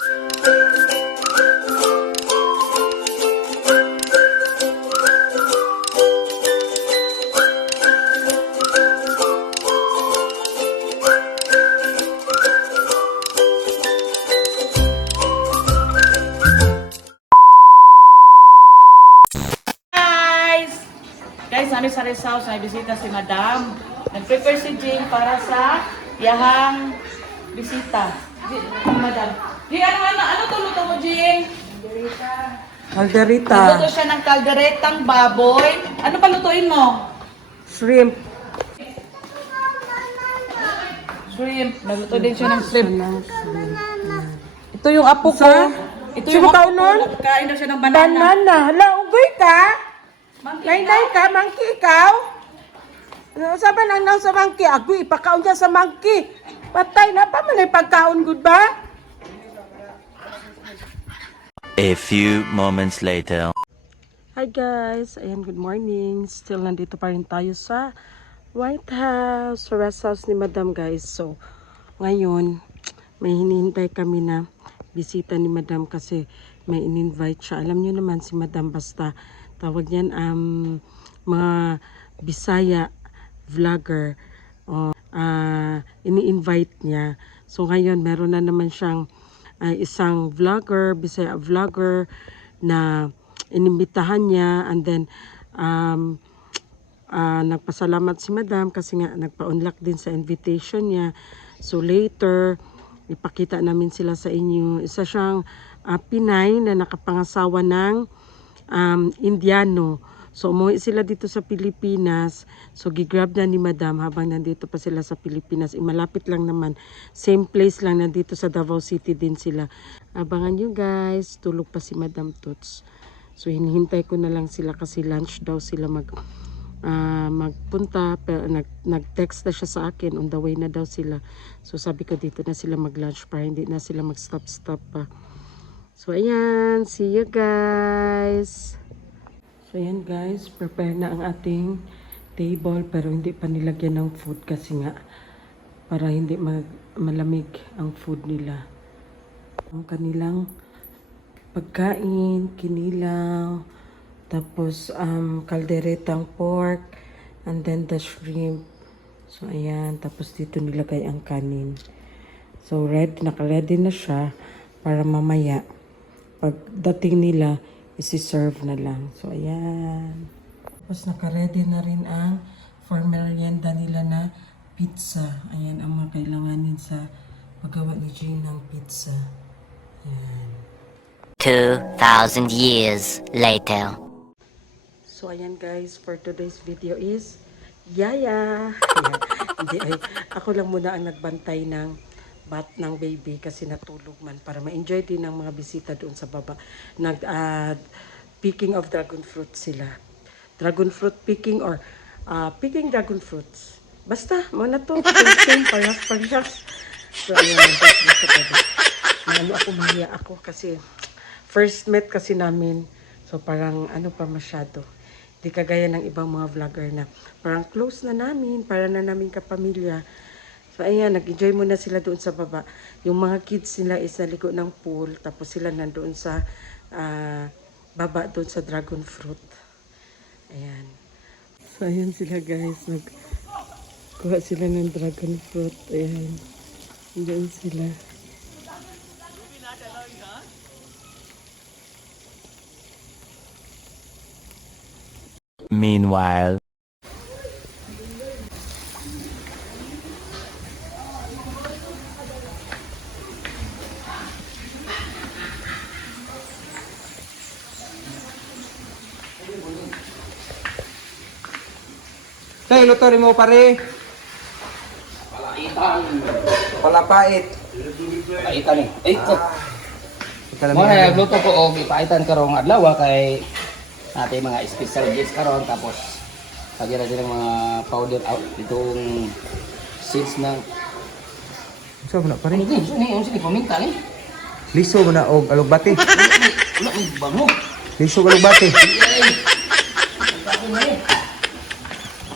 Guys, namin sa rest house, may bisita si Madam. Nag-prepare si Jing para sa yahang bisita. Madam. Jing, ano luto mo, Jing? Calderita. Nagluto siya ng kalderetang baboy. Ano pa lutuin mo? Shrimp. Shrimp. Nagluto din siya ng shrimp. Ito yung apo ko. Ito Sino yung ka apo ko. unon? Nagkain daw siya ng banana. Banana. Hala, ugoy ka? Monkey Nay ka, monkey ikaw? Ano sabi nang sa monkey? Ako ipakaon dyan sa monkey. Patay na pa man ay pagkaon, good ba? A few moments later. Hi guys, ayan, good morning. Still nandito pa rin tayo sa White House, sa rest house ni Madam guys. So, ngayon, may hinihintay kami na bisita ni Madam kasi may in-invite siya. Alam niyo naman si Madam basta tawag yan mga Bisaya vlogger. Ini-invite niya. So ngayon meron na naman siyang isang vlogger, Bisaya vlogger na inimbitahan niya, and then nagpasalamat si Madam kasi nga nagpa-unlock din sa invitation niya. So later ipakita namin sila sa inyo. Isa siyang Pinay na nakapangasawa ng Indiano. So umuwi sila dito sa Pilipinas. So gigrab na ni Madam habang nandito pa sila sa Pilipinas. Malapit lang naman. Same place lang, nandito sa Davao City din sila. Abangan nyo guys. Tulog pa si Madam Tots. So hinihintay ko na lang sila kasi lunch daw sila magpunta. Pero nag-text na siya sa akin. On the way na daw sila. So sabi ko dito na sila mag-lunch para hindi na sila mag-stop pa. So ayan. See you guys. So ayan guys, prepare na ang ating table pero hindi pa nilagyan ng food kasi nga para hindi malamig ang food nila. Ang kanilang pagkain, kinilaw, tapos kalderetang pork, and then the shrimp. So ayan, tapos dito nilagay ang kanin. So naka-ready na siya para mamaya pagdating nila isi-serve na lang. So, ayan. Tapos, naka-ready na rin ang for merienda nila na pizza. Ayan ang mga kailanganin sa paggawa ni Jane ng pizza. Ayan. 2,000 years later. So, ayan guys. For today's video is Yaya. Ayan. Hindi, ako lang muna ang nagbantay ng ng baby kasi natulog man para ma-enjoy din ng mga bisita doon sa baba. Picking of dragon fruit sila. Dragon fruit picking or picking dragon fruits. Basta, mana to. Same, parehas. So, ayan, nandito sa baba. Ako, mahiya ako kasi first met kasi namin. So, parang ano pa masyado. Di kagaya ng ibang mga vlogger na parang close na namin, para na namin kapamilya. So, ayan, nag-enjoy muna sila doon sa baba. Yung mga kids nila is naligo ng pool. Tapos sila nandoon sa baba doon sa dragon fruit. Ayan. So, ayan sila guys. Nagkuha sila ng dragon fruit. Ayan. Doon sila. Meanwhile. Tay, luto rin mo pare. Palapait. Paitan eh. Ito. Ito Mo na luto ko og ipaitan karong adlaw kay natin mga special guests karon tapos lagyan natin ng mga powder out itong seeds ng Saan mo na pare? Sini paminta ni. Liso mo na og alugbati. Wala may bango. Liso og alugbati.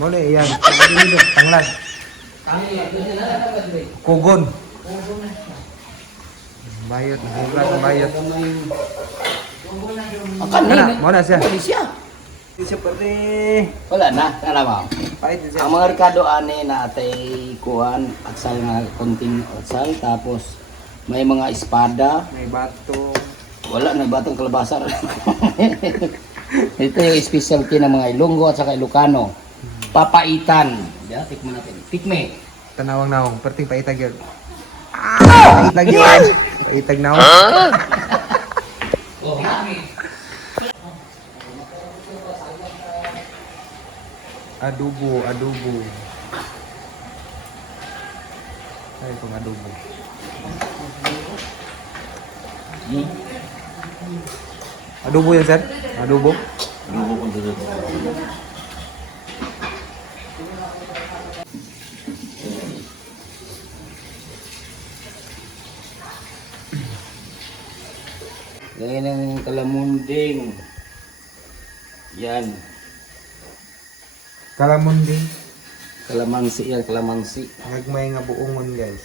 Mo na iyan. Tanglad. Kugon. Bayot, nahugas ang bayot. Ang kanin. Ano, mo na siya. Hindi siya. Hindi siya pati. Wala na, alam mo. Pahit din siya. Ang mga Ricardo ani na atay kuhan, atsal nga konting atsal, tapos may mga espada, May bato. wala na batang kalabasa. Ito yung specialty ng mga Ilonggo at saka Ilocano. Papaitan. Yeah, tikman natin. Tikme. Tanawang naong, perting paitag yun. Paitag yun. Paitag naong. Oh, Adobo, adobo. Ay, itong adobo. Adobo yan, sir? Adobo? Lagyan ng kalamunding. Yan. Kalamundi. Kalamangsi yan, kalamangsi. Nagmay nga buongon, guys.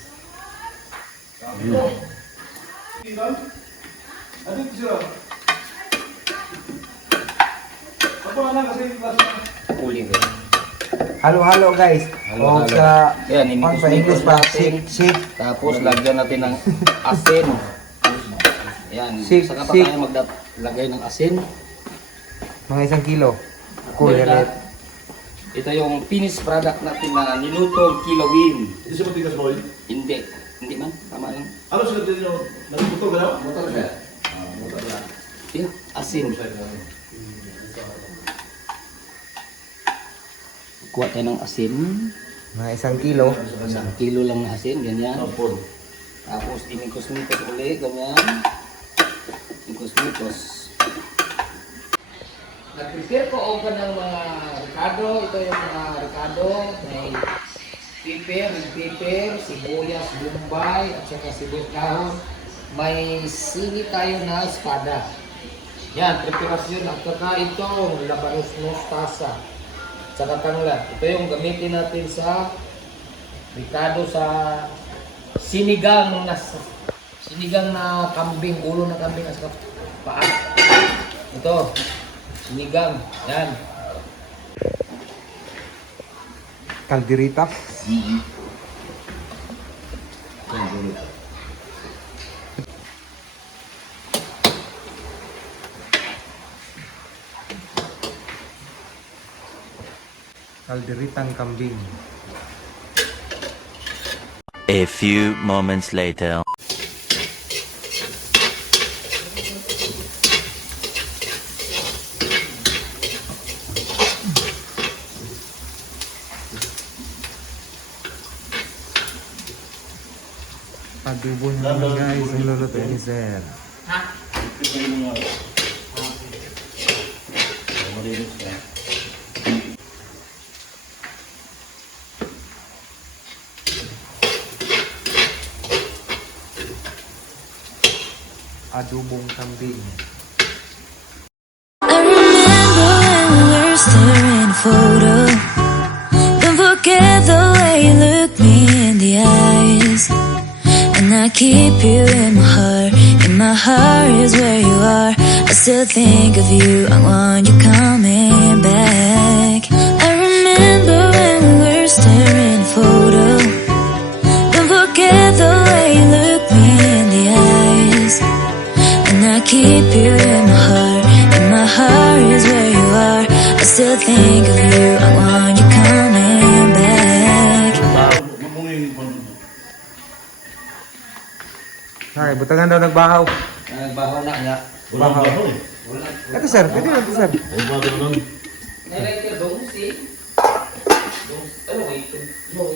Uli rin. Halo-halo, guys. O Halo-halo. sa Yan, pang sa inimikos-mikos English pa, natin. shake. Tapos lagyan natin ng asin. Yan. Sik, Saka pa sik. tayo maglagay ng asin. Mga 1 kilo. Cool, Ito, ito yung finished product natin na nilutong kilawin. Hindi siya matigas ba yun? Hindi. Hindi man. Tama lang. Ano sila din yung nagbuto ka na? Motor siya. Yan. Asin. Kuha tayo ng asin. Mga 1 kilo. 1 kilo lang na asin. Ganyan. Ampun. Tapos inikos-nikos ulit. Ganyan. Inikos-nikos. Nag-prepare ko ako ng mga Ricardo. Ito yung mga Ricardo. May pepper, sibuyas, bombay, at saka sibuyas dahon. May sili tayo na espada. Yan, preparasyon. At saka ito, labanos mustasa. At saka tanglad. Ito yung gamitin natin sa Ricardo sa sinigang na kambing, ulo na kambing at saka paa. Ito. Sinigang. Yan. Kalderita. Kalderitang kambing. A few moments later. Adobo naman, guys. Ang luluto ni sir. Adobong kambing. I remember when we were staring at a photo. Don't forget the way you look me in the eyes. And I keep you in my heart. In my heart is where you are. I still think of you. I want you coming back. I remember when we were staring at a photo. Don't forget the way you look me in the eyes. And I keep you in my heart. In my heart is where you are. I still think of you. I want you coming back. Ay, butangan daw nagbahaw. Nagbaho na nga. Bahaw. Ito sir, pwede na ito sir. Nalaiter dong si. Ano ito? No.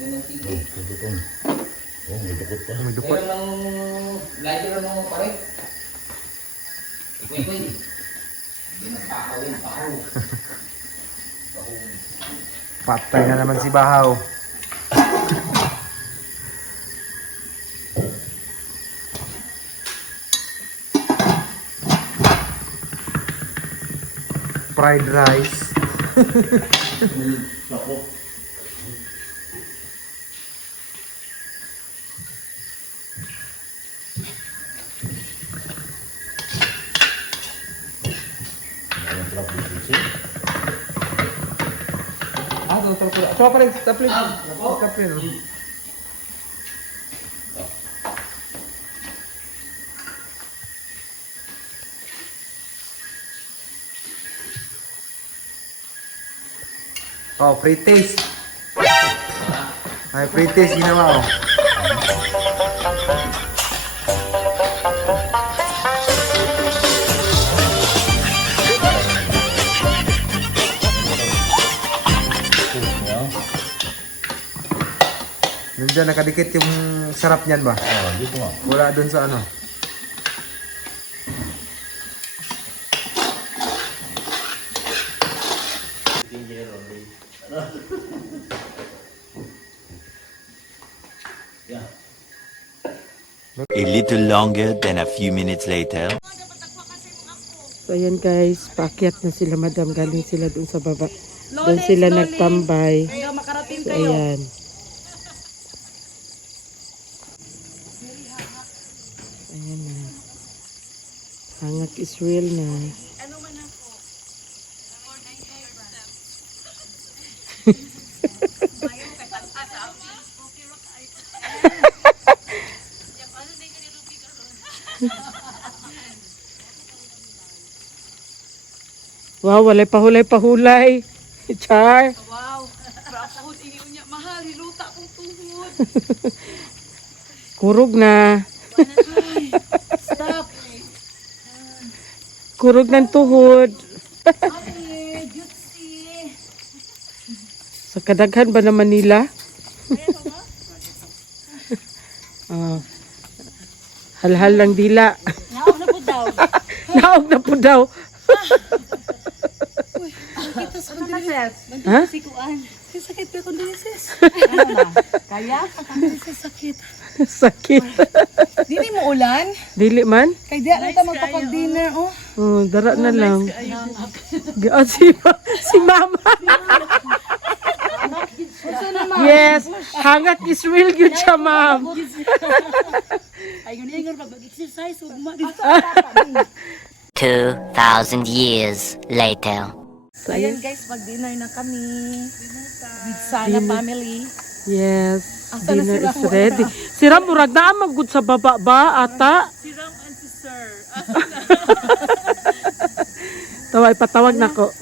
Yan ang tito. May dukot. Meron ng lighter ng pare. Ikoy. Hindi na pakawin, pakaw. Patay na naman si Bahaw. Fried rice. Ah, total ko. Coba pa rin, stop rin. Stop rin. Oh, pre-taste. Ay, pre-taste ginawa oh. Nandiyan nakadikit yung sarap niyan ba? Oo, dito nga. Wala dun sa ano. A little longer than a few minutes later. So ayan guys, paakyat na sila madam, galing sila dun sa baba. Doon sila nagtambay. So ayan. Ayan na. Hangat Israel na. Wow, walay pahulay. Char. Wow. Rapahod ini unya mahal hiluta kong tuhod. Kurog na. Stop. Kurog ng tuhod. Ate, jutsi. Sa kadaghan ba naman nila? Ah. Halhal lang dila. Naog na po daw. Naog na po daw. Kita sa kondilis. Ha? Sikuan. Sakit ka kondilis. Ano na? Kaya? Kondilis sakit. Sakit. Dili mo ulan? Dili man? Kay di na ta magpapag-dinner, oh. Oh, dara na lang. Si mama. Yes, hangat Israel yun siya, ma'am. Ayun ingon pag mag-exercise ugma dito. 2,000 years later. So, Ayan guys, mag-dinner na kami. With Sana family. yes, Asa na dinner sila? is ready. Sira murag na magud sa baba ba ata? Siram and si Sir. Tawag patawag nako.